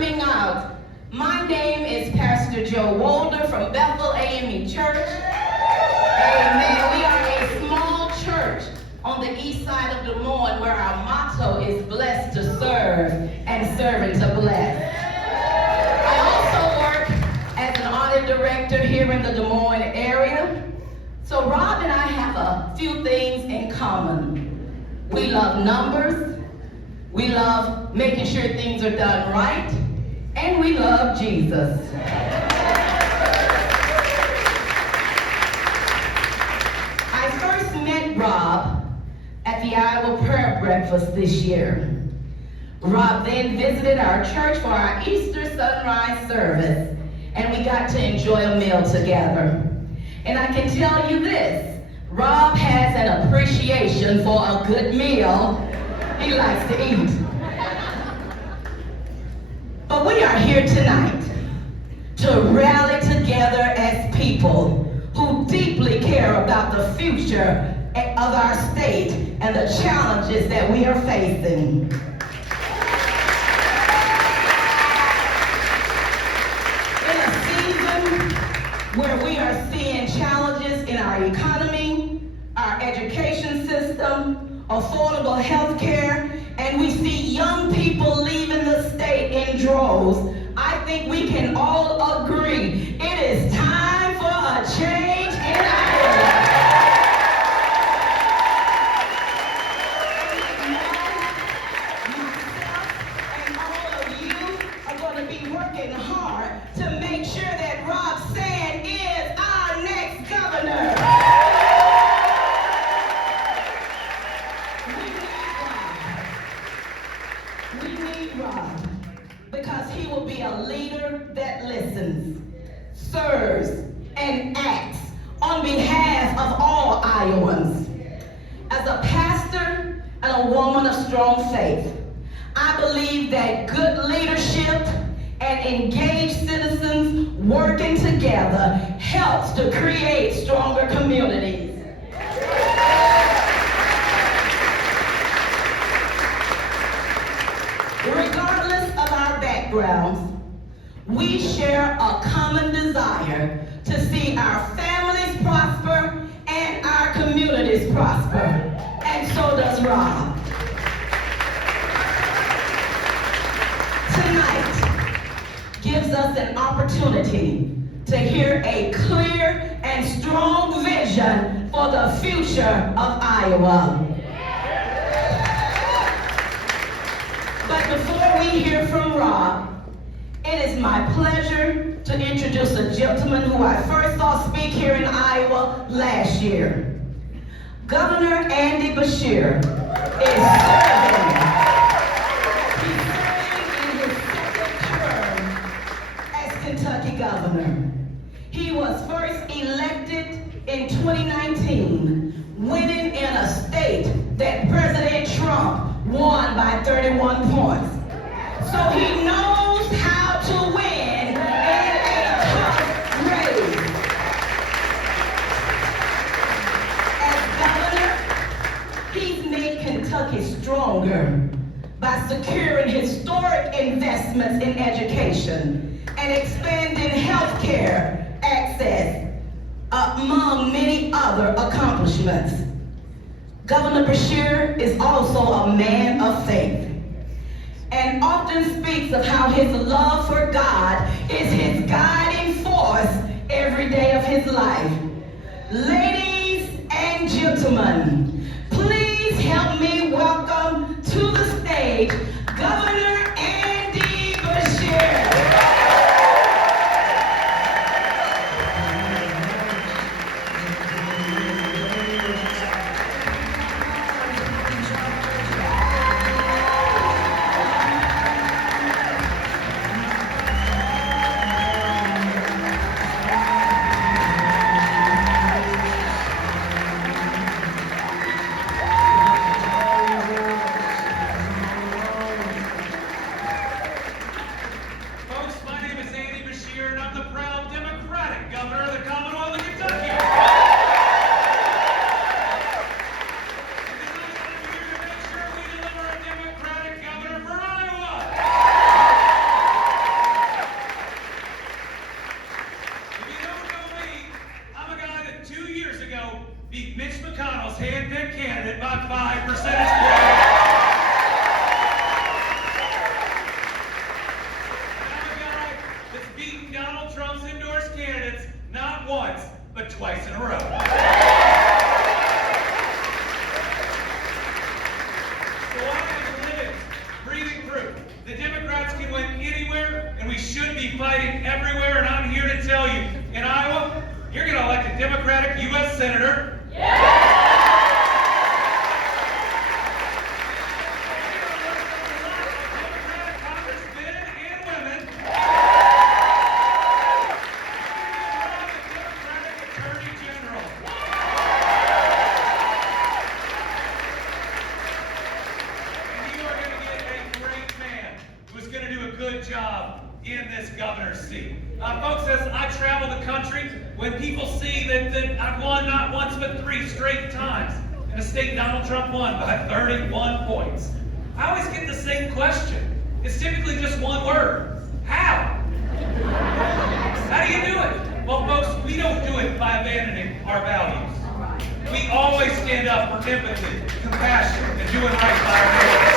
coming out. My name is Pastor Joe Wolder from Bethel AME Church. Amen. We are a small church on the east side of Des Moines where our motto is blessed to serve and serving to bless. I also work as an audit director here in the Des Moines area. So Rob and I have a few things in common. We love numbers, we love making sure things are done right, and we love Jesus. I first met Rob at the Iowa Prayer Breakfast this year. Rob then visited our church for our Easter sunrise service, and we got to enjoy a meal together. And I can tell you this, Rob has an appreciation for a good meal. He likes to eat. But we are here tonight to rally together as people who deeply care about the future of our state and the challenges that we are facing. In a season where we are seeing challenges in our economy, our education system, affordable health care, and we see young people leaving the state in droves, I think we can all agree it is time for a change in Iowa. Myself and all of you are going to be working hard to make sure that Rob Sand is our next governor. We need Rob because he will be a leader that listens, serves, and acts on behalf of all Iowans. As a pastor and a woman of strong faith, I believe that good leadership and engaged citizens working together helps to create stronger communities. Regardless of our backgrounds, we share a common desire to see our families prosper and our communities prosper. And so does Rob. Tonight gives us an opportunity to hear a clear and strong vision for the future of Iowa. But before we hear from Rob, it is my pleasure to introduce a gentleman who I first saw speak here in Iowa last year. Governor Andy Beshear is serving. He's serving in his second term as Kentucky Governor. He was first elected in 2019, winning in a state that President Trump won by 31 points. So he knows how to win in a tough race. As governor, he's made Kentucky stronger by securing historic investments in education and expanding health care access, among many other accomplishments. Governor Beshear is also a man of faith and often speaks of how his love for God is his guiding force every day of his life. Ladies and gentlemen, please help me welcome to the stage Governor Andy Beshear. twice in a row. So I am living, breathing proof. The Democrats can win anywhere, and we should be fighting everywhere, and I'm here to tell you, in Iowa, you're going to elect a Democratic U.S. Senator. Folks, as I travel the country, when people see that I've won not once but 3 straight times in a state Donald Trump won by 31 points, I always get the same question. It's typically just one word. How? How do you do it? Well, folks, we don't do it by abandoning our values. We always stand up for empathy, compassion, and doing right by our neighbors.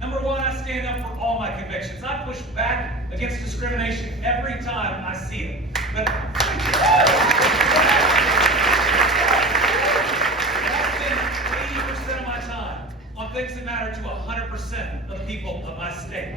Number one, I stand up for all my convictions. I push back against discrimination every time I see it. But I spend 80% of my time on things that matter to 100% of the people of my state.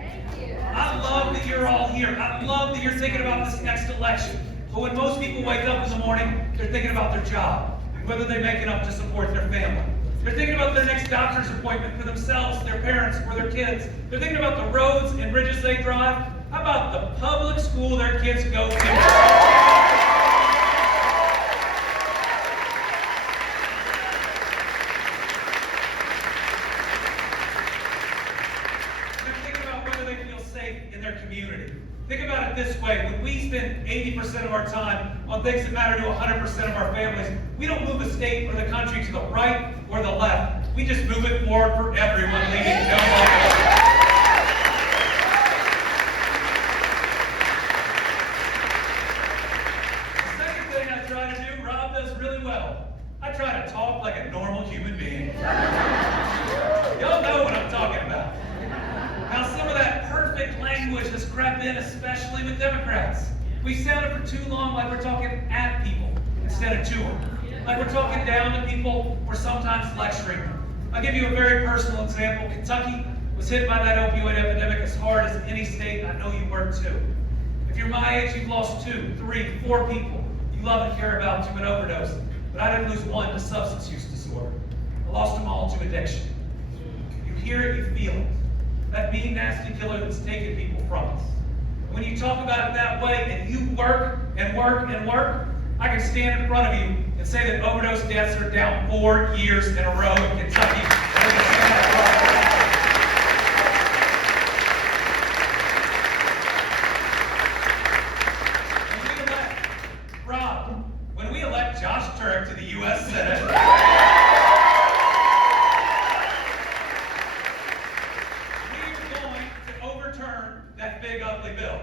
I love that you're all here. I love that you're thinking about this next election. But when most people wake up in the morning, they're thinking about their job, whether they make enough to support their family. They're thinking about their next doctor's appointment for themselves, their parents, or their kids. They're thinking about the roads and bridges they drive. How about the public school their kids go to? They're thinking about whether they feel safe in their community. Think about it this way. When we spend 80% of our time on things that matter to 100% of our families, we don't move the state or the country to the right or the left. We just move it forward for everyone, leaving no one. The second thing I try to do, Rob does really well. I try to talk like a normal human being. Y'all know what I'm talking about. Now, some of that perfect language has crept in, especially with Democrats. We sounded for too long like we're talking at people instead of to them. Like we're talking down to people or sometimes lecturing them. I'll give you a very personal example. Kentucky was hit by that opioid epidemic as hard as any state. I know you were too. If you're my age, you've lost 2, 3, 4 people you love and care about to an overdose. But I didn't lose one to substance use disorder. I lost them all to addiction. You hear it, you feel it. That mean, nasty killer that's taking people from us. When you talk about it that way and you work and work and work, I can stand in front of you and say that overdose deaths are down 4 years in a row in Kentucky. When we elect Josh Turk to the U.S. Senate, we're going to overturn that big ugly bill.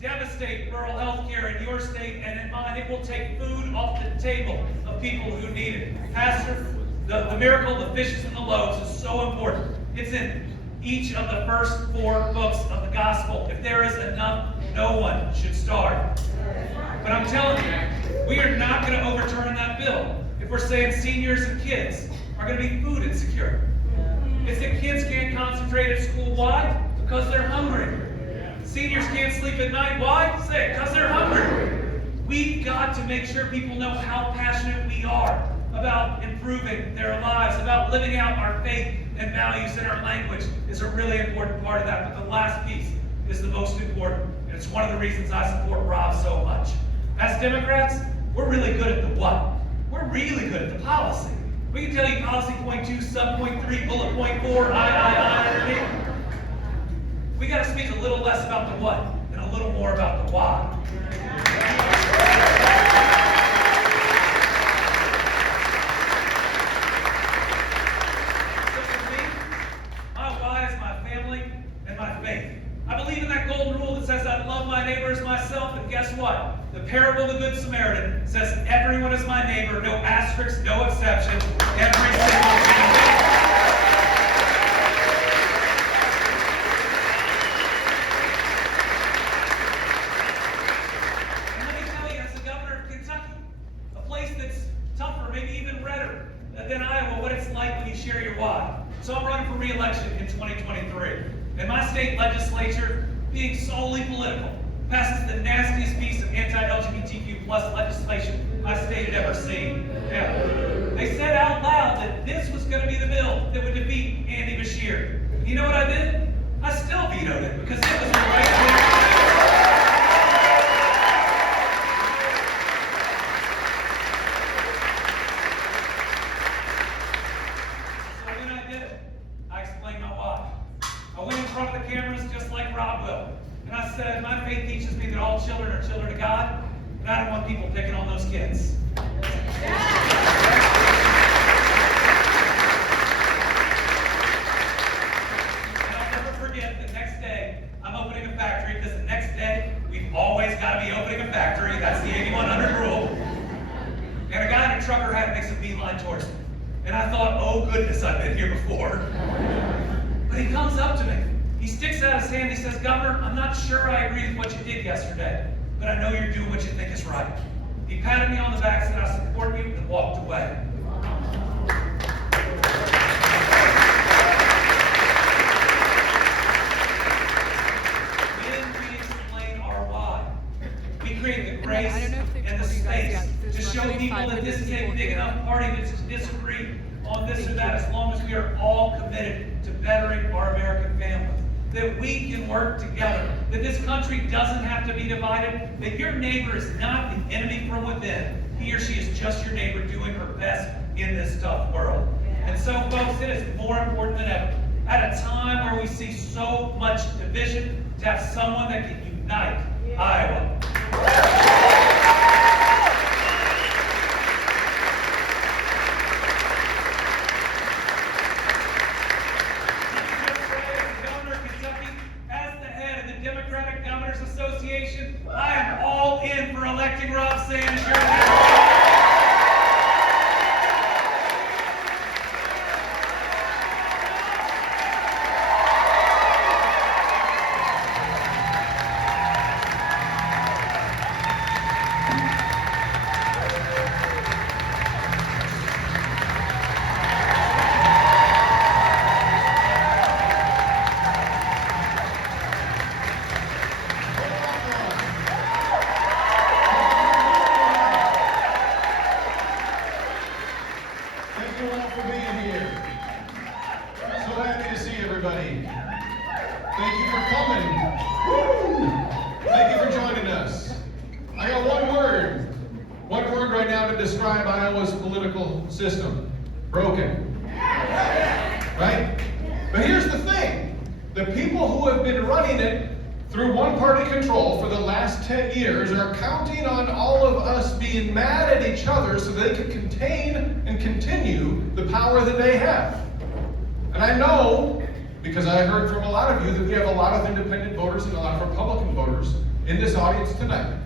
Devastate rural health care in your state and in mine. It will take food off the table of people who need it. Pastor, the miracle, the fishes and the loaves is so important. It's in each of the first 4 books of the gospel. If there is enough, no one should starve. But I'm telling you, we are not going to overturn that bill if we're saying seniors and kids are going to be food insecure. It's that kids can't concentrate at school. Why? Because they're hungry. Seniors can't sleep at night. Why? Say it, because they're hungry. We've got to make sure people know how passionate we are about improving their lives, about living out our faith and values, and our language is a really important part of that. But the last piece is the most important, and it's one of the reasons I support Rob so much. As Democrats, we're really good at the what. We're really good at the policy. We can tell you policy point 2, sub point 3, bullet point 4, I. We got to speak a little less about the what and a little more about the why. So for me, my why is my family and my faith. I believe in that golden rule that says I love love my neighbor as myself, and guess what? The parable of the Good Samaritan says everyone is my neighbor, no asterisks, no exceptions, every single family. And let me tell you, as the governor of Kentucky, a place that's tougher, maybe even redder than Iowa, what it's like when you share your why. So I'm running for re-election in 2023. And my state legislature, being solely political, passes the nastiest piece of anti-LGBTQ plus legislation my state had ever seen. Yeah. They said out loud that this was going to be the bill that would defeat Andy Beshear. You know what I did? I still vetoed it because it was the right thing. So when I did it, I explained my why. I went in front of the cameras just like Rob will. And I said, my faith teaches me that all children are children of God, and I don't want people picking on those kids. And I'll never forget the next day, I'm opening a factory, because the next day, we've always got to be opening a factory. That's the 8100 rule. And a guy in a trucker hat makes a beeline towards me. And I thought, oh goodness, I've been here before. But he comes up to me. He sticks out his hand. He says, Governor, I'm not sure I agree with what you did yesterday, but I know you're doing what you think is right. He patted me on the back, said, I support you, and walked away. Then we explain our why. We create the grace and the space to show people that this is a big enough party to disagree on this or that, as long as we are all committed to bettering our American families. That we can work together, that this country doesn't have to be divided, that your neighbor is not the enemy from within. He or she is just your neighbor doing her best in this tough world. And so, folks, it is more important than ever, at a time where we see so much division, to have someone that can unite Iowa. I am all in for electing Rob Sand as your leader. Describe Iowa's political system. Broken. Right? But here's the thing. The people who have been running it through one-party control for the last 10 years are counting on all of us being mad at each other so they can contain and continue the power that they have. And I know, because I heard from a lot of you, that we have a lot of independent voters and a lot of Republican voters in this audience tonight.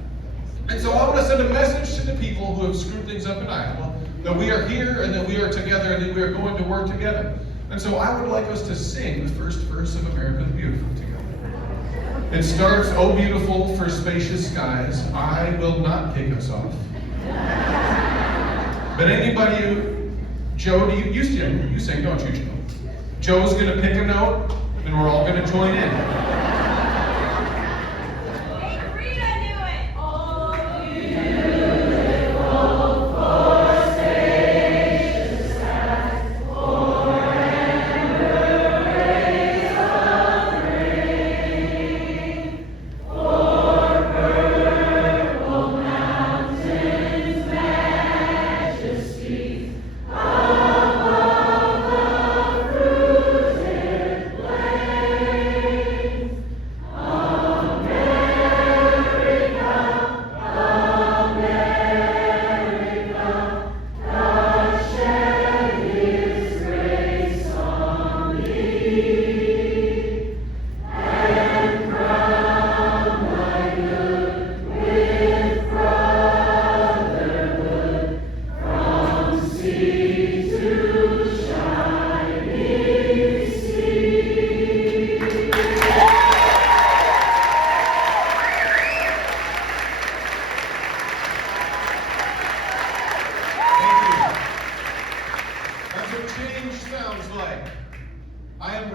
And so I want to send a message to the people who have screwed things up in Iowa, that we are here and that we are together and that we are going to work together. And so I would like us to sing the first verse of America the Beautiful together. It starts, "Oh beautiful for spacious skies, I will not kick us off." But anybody who, Joe, you sing, don't you, Joe? Joe's going to pick a note and we're all going to join in.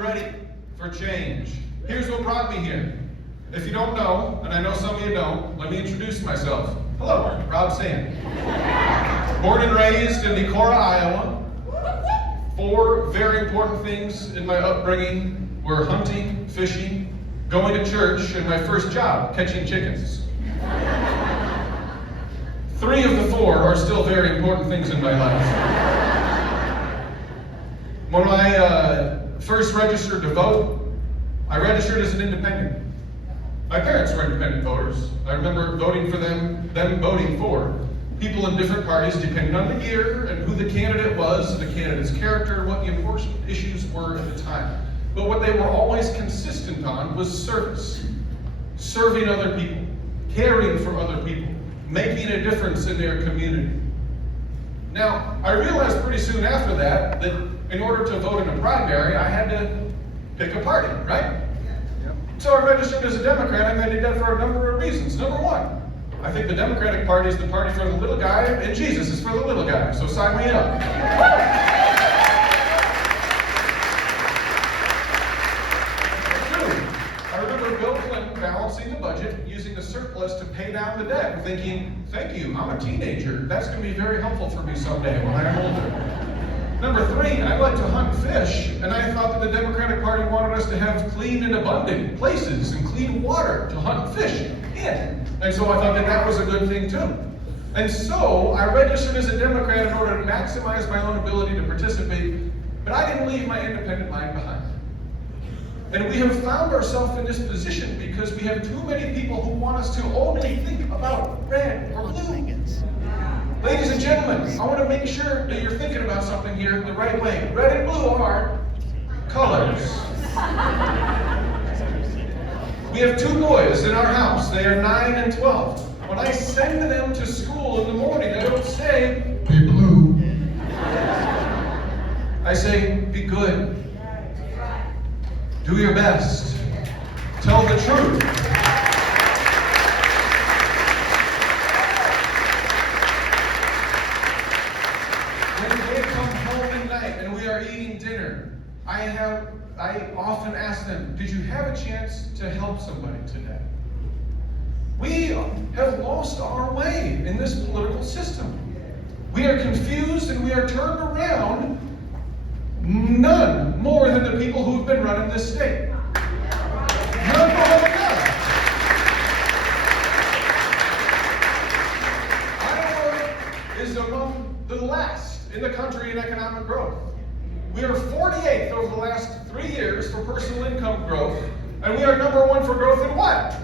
ready for change. Here's what brought me here. If you don't know, and I know some of you don't, let me introduce myself. Hello, Rob Sand. Born and raised in Decorah, Iowa. 4 very important things in my upbringing were hunting, fishing, going to church, and my first job, catching chickens. 3 of the 4 are still very important things in my life. When I first registered to vote, I registered as an independent. My parents were independent voters. I remember voting for them voting for people in different parties depending on the year and who the candidate was, the candidate's character, what the important issues were at the time. But what they were always consistent on was service. Serving other people, caring for other people, making a difference in their community. Now, I realized pretty soon after that in order to vote in a primary, I had to pick a party, right? So I registered as a Democrat, and I did that for a number of reasons. Number 1, I think the Democratic Party is the party for the little guy, and Jesus is for the little guy, so sign me up. I remember Bill Clinton balancing the budget, using the surplus to pay down the debt, thinking, thank you, I'm a teenager. That's going to be very helpful for me someday when I'm older. Number 3, I like to hunt and fish, and I thought that the Democratic Party wanted us to have clean and abundant places and clean water to hunt and fish in. And so I thought that was a good thing too. And so I registered as a Democrat in order to maximize my own ability to participate, but I didn't leave my independent mind behind. And we have found ourselves in this position because we have too many people who want us to only think about red or blue. Ladies and gentlemen, I want to make sure that you're thinking about something here the right way. Red and blue are colors. We have 2 boys in our house. They are 9 and 12. When I send them to school in the morning, I don't say, be blue. I say, be good. Do your best. Tell the truth. And we are eating dinner, I often ask them, did you have a chance to help somebody today? We have lost our way in this political system. We are confused and we are turned around, none more than the people who have been running this state. None more than them. Iowa is among the last in the country in economic growth. We are 48th over the last 3 years for personal income growth, and we are number 1 for growth in what?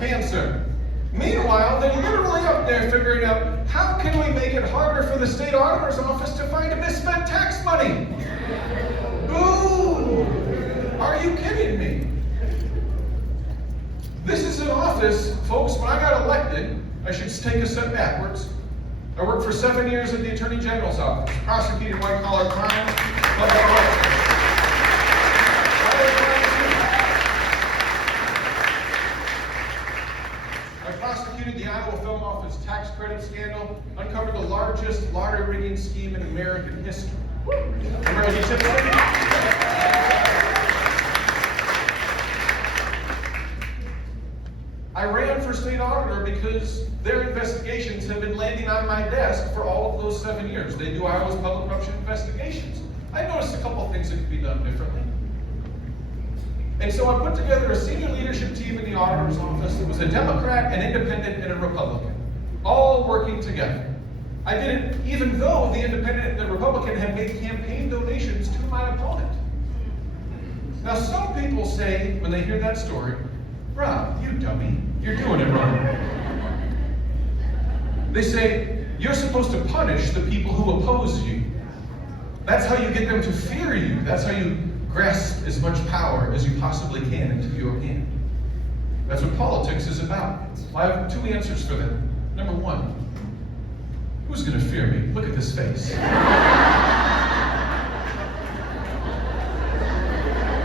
Cancer. Meanwhile, they're literally up there figuring out, how can we make it harder for the State Auditor's Office to find misspent tax money? Boo! Are you kidding me? This is an office, folks, when I got elected, I should take a step backwards. I worked for 7 years in the Attorney General's office, prosecuting white-collar crime. I prosecuted the Iowa Film Office tax credit scandal, uncovered the largest lottery rigging scheme in American history. Remember any tips? I ran for state auditor because their investigations have been landing on my desk for all of those 7 years. They do Iowa's public corruption investigations. I noticed a couple of things that could be done differently. And so I put together a senior leadership team in the auditor's office that was a Democrat, an independent, and a Republican, all working together. I did it even though the independent and the Republican had made campaign donations to my opponent. Now some people say, when they hear that story, Rob, you dummy, you're doing it wrong. They say, you're supposed to punish the people who oppose you. That's how you get them to fear you. That's how you grasp as much power as you possibly can into your hand. That's what politics is about. I have 2 answers for them. Number 1, who's going to fear me? Look at this face.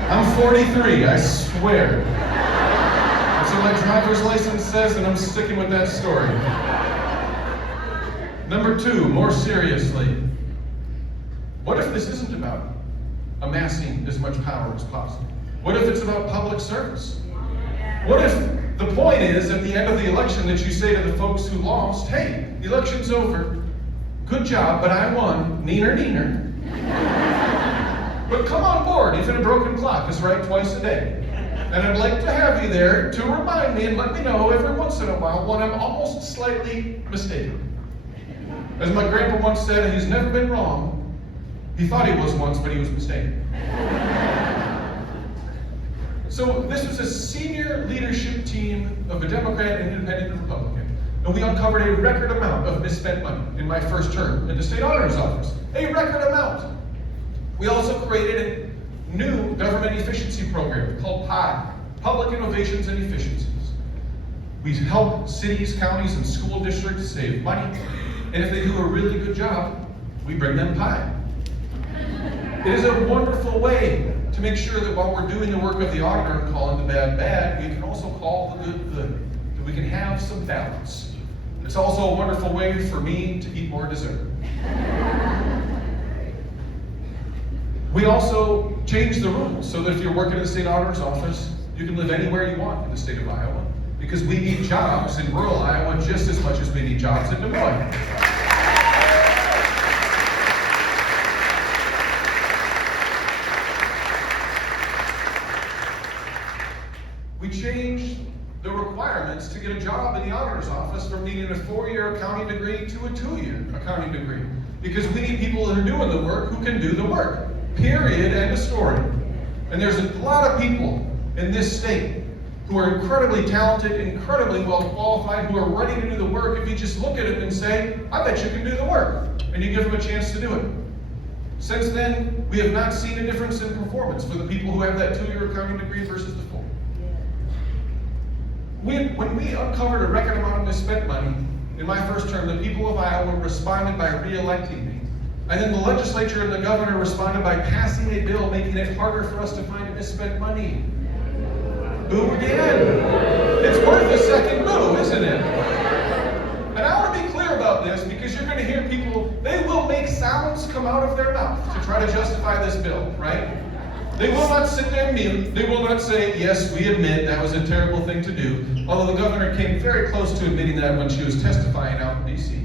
I'm 43, I swear. That's what my driver's license says, and I'm sticking with that story. Number 2, more seriously, what if this isn't about amassing as much power as possible? What if it's about public service? What if the point is, at the end of the election, that you say to the folks who lost, hey, the election's over, good job, but I won, neener, neener. But come on board, even a broken clock is right twice a day. And I'd like to have you there to remind me and let me know every once in a while when I'm almost slightly mistaken. As my grandpa once said, he's never been wrong. He thought he was once, but he was mistaken. So this was a senior leadership team of a Democrat, Independent, and Republican. And we uncovered a record amount of misspent money in my first term in the State Auditor's Office. A record amount. We also created a new government efficiency program called PI, Public Innovations and Efficiencies. We help cities, counties, and school districts save money. And if they do a really good job, we bring them PI. It is a wonderful way to make sure that while we're doing the work of the auditor and calling the bad bad, we can also call the good good, that we can have some balance. It's also a wonderful way for me to eat more dessert. We also changed the rules so that if you're working in the state auditor's office, you can live anywhere you want in the state of Iowa, because we need jobs in rural Iowa just as much as we need jobs in Des Moines. We changed the requirements to get a job in the auditor's office from needing a 4-year accounting degree to a 2-year accounting degree, because we need people that are doing the work who can do the work. Period, end of story. And there's a lot of people in this state who are incredibly talented, incredibly well qualified, who are ready to do the work if you just look at them and say, I bet you can do the work, and you give them a chance to do it. Since then, we have not seen a difference in performance for the people who have that 2-year accounting degree versus the 4. When we uncovered a record amount of misspent money in my first term, the people of Iowa responded by re-electing me. And then the legislature and the governor responded by passing a bill making it harder for us to find misspent money. Boo again. It's worth a second boo, isn't it? And I want to be clear about this, because you're going to hear people, they will make sounds come out of their mouth to try to justify this bill, right? They will not sit there mute. They will not say, yes, we admit that was a terrible thing to do. Although the governor came very close to admitting that when she was testifying out in D.C.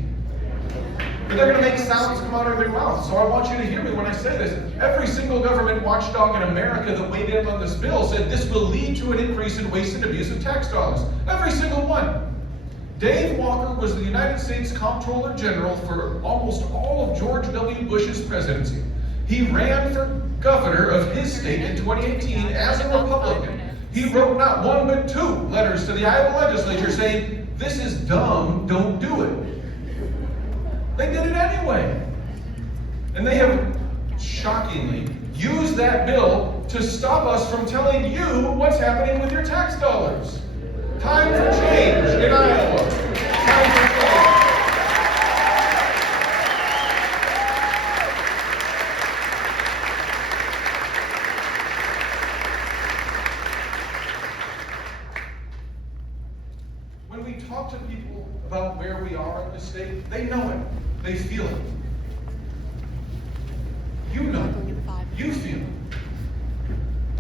But they're going to make sounds come out of their mouth. So I want you to hear me when I say this. Every single government watchdog in America that weighed in on this bill said this will lead to an increase in waste and abuse of tax dollars. Every single one. Dave Walker was the United States Comptroller General for almost all of George W. Bush's presidency. He ran for governor of his state in 2018 as a Republican. He wrote not one but 2 letters to the Iowa legislature saying, this is dumb, don't do it. They did it anyway. And they have, shockingly, used that bill to stop us from telling you what's happening with your tax dollars. Time for change in Iowa. Time for change. When we talk to people about where we are in the state, they know it. They feel it. You know it. You feel it.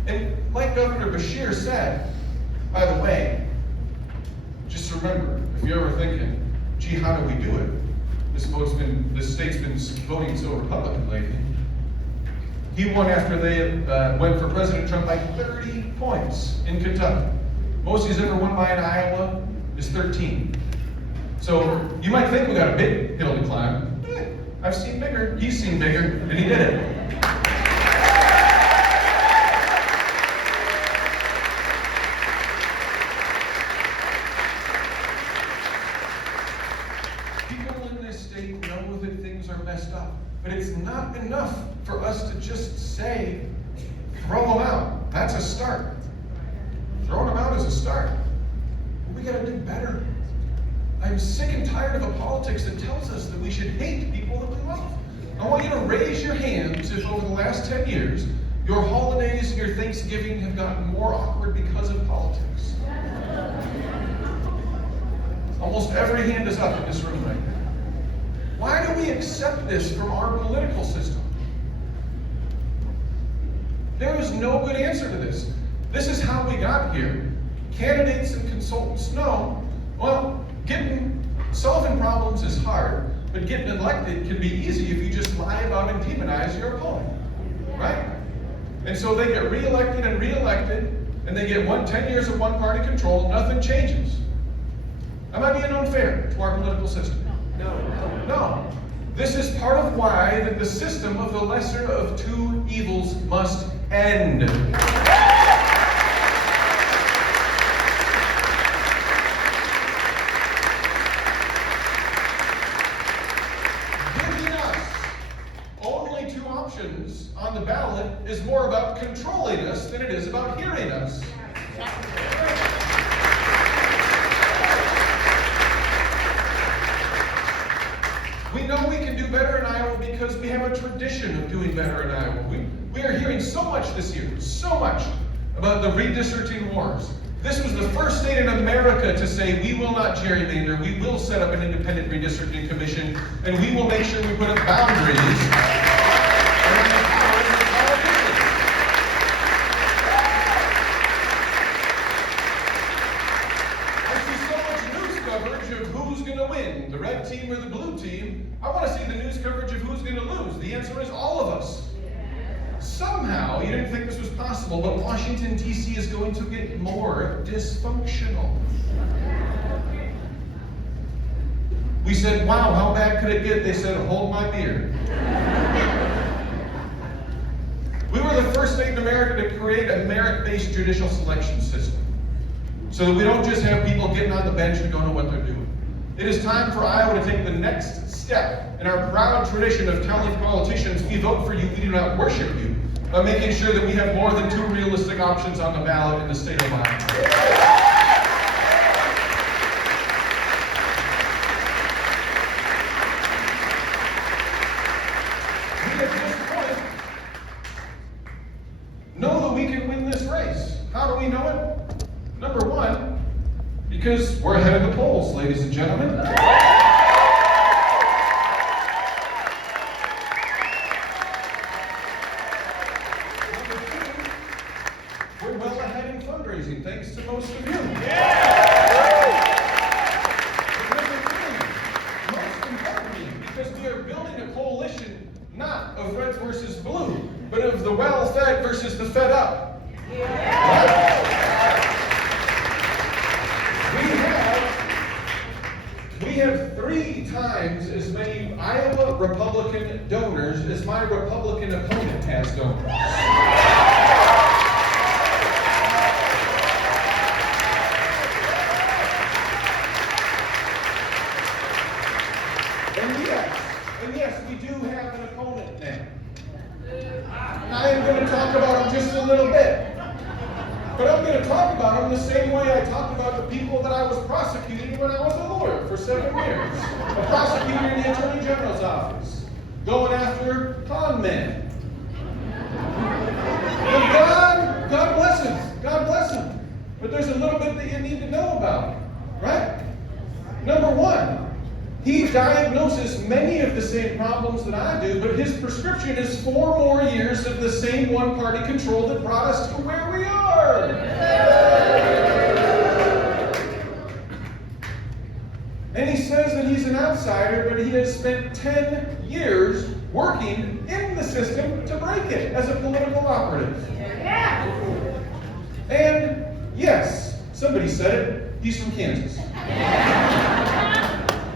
And like Governor Beshear said, by the way, just remember, if you're ever thinking, gee, how do we do it? This state's been voting so Republican lately. He won after they went for President Trump by 30 points in Kentucky. Most he's ever won by in Iowa is 13. So you might think we got a big hill to climb. I've seen bigger, he's seen bigger, and he did it. People in this state know that things are messed up, but it's not enough for us to just say, throw them out. That's a start. Throwing them out is a start. But we gotta do better. I'm sick and tired of a politics that tells us that we should hate people that we love. I want you to raise your hands if over the last 10 years, your holidays and your Thanksgiving have gotten more awkward because of politics. Almost every hand is up in this room right now. Why do we accept this from our political system? There is no good answer to this. This is how we got here. Candidates and consultants know, well, solving problems is hard, but getting elected can be easy if you just lie about and demonize your opponent, right? And so they get reelected and reelected, and they get 10 years of one-party control, nothing changes. Am I being unfair to our political system? No. This is part of why that the system of the lesser of two evils must end. On the ballot is more about controlling us than it is about hearing us. We know we can do better in Iowa because we have a tradition of doing better in Iowa. We are hearing so much this year, so much about the redistricting wars. This was the first state in America to say, we will not gerrymander, we will set up an independent redistricting commission, and we will make sure we put up boundaries. The red team or the blue team. I want to see the news coverage of who's going to lose. The answer is all of us. Somehow, you didn't think this was possible, but Washington, D.C. is going to get more dysfunctional. We said, wow, how bad could it get? They said, hold my beer. We were the first state in America to create a merit-based judicial selection system, so that we don't just have people getting on the bench who don't know what they're doing. It is time for Iowa to take the next step in our proud tradition of telling politicians, we vote for you, we do not worship you, by making sure that we have more than 2 realistic options on the ballot in the state of Iowa. We at this point know that we can win this race. How do we know it? Number one, because we're ahead of the polls, ladies and gentlemen. Number 2, we're well ahead in fundraising, thanks to most of you. Most importantly, because we are building a coalition not of red versus blue, but of the well-fed versus the fed up. We have 3 times as many Iowa Republican donors as my Republican opponent has donors. And yes, we do have an opponent now. I am going to talk about him just a little bit. But I'm going to talk about him the same way I talked about the people that I was prosecuting when I was a lawyer for 7 years. A prosecutor in the Attorney General's office, going after con men. But God bless him. God bless him. But there's a little bit that you need to know about, right? Number 1, he diagnoses many of the same problems that I do, but his prescription is 4 more years of the same one-party control that brought us to where we are. And he says that he's an outsider, but he has spent 10 years working in the system to break it as a political operative. And yes, somebody said it, he's from Kansas.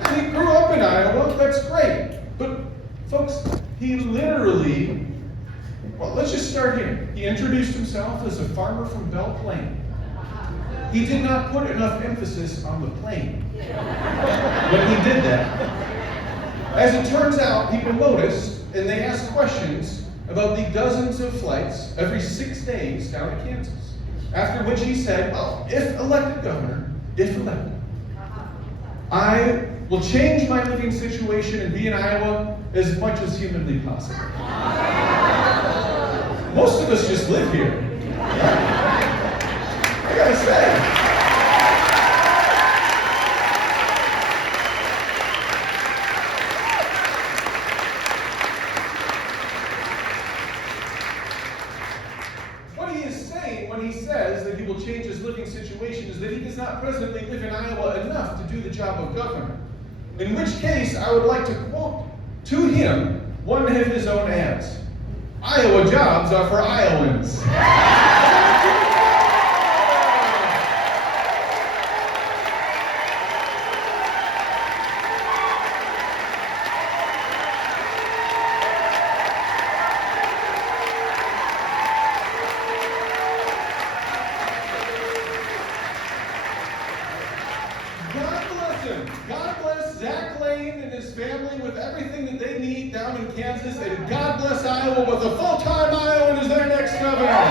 And he grew up in Iowa, that's great. But folks, he literally, well, let's just start here. He introduced himself as a farmer from Belin. He did not put enough emphasis on the plane when he did that. As it turns out, people noticed, and they asked questions about the dozens of flights every 6 days down to Kansas. After which he said, well, if elected governor, I will change my living situation and be in Iowa as much as humanly possible. Most of us just live here. I gotta say. he says that he will change his living situation is that he does not presently live in Iowa enough to do the job of governor. In which case, I would like to quote to him one of his own ads. Iowa jobs are for Iowans. God bless Zach Lane and his family with everything that they need down in Kansas, and God bless Iowa with a full-time Iowan as their next governor.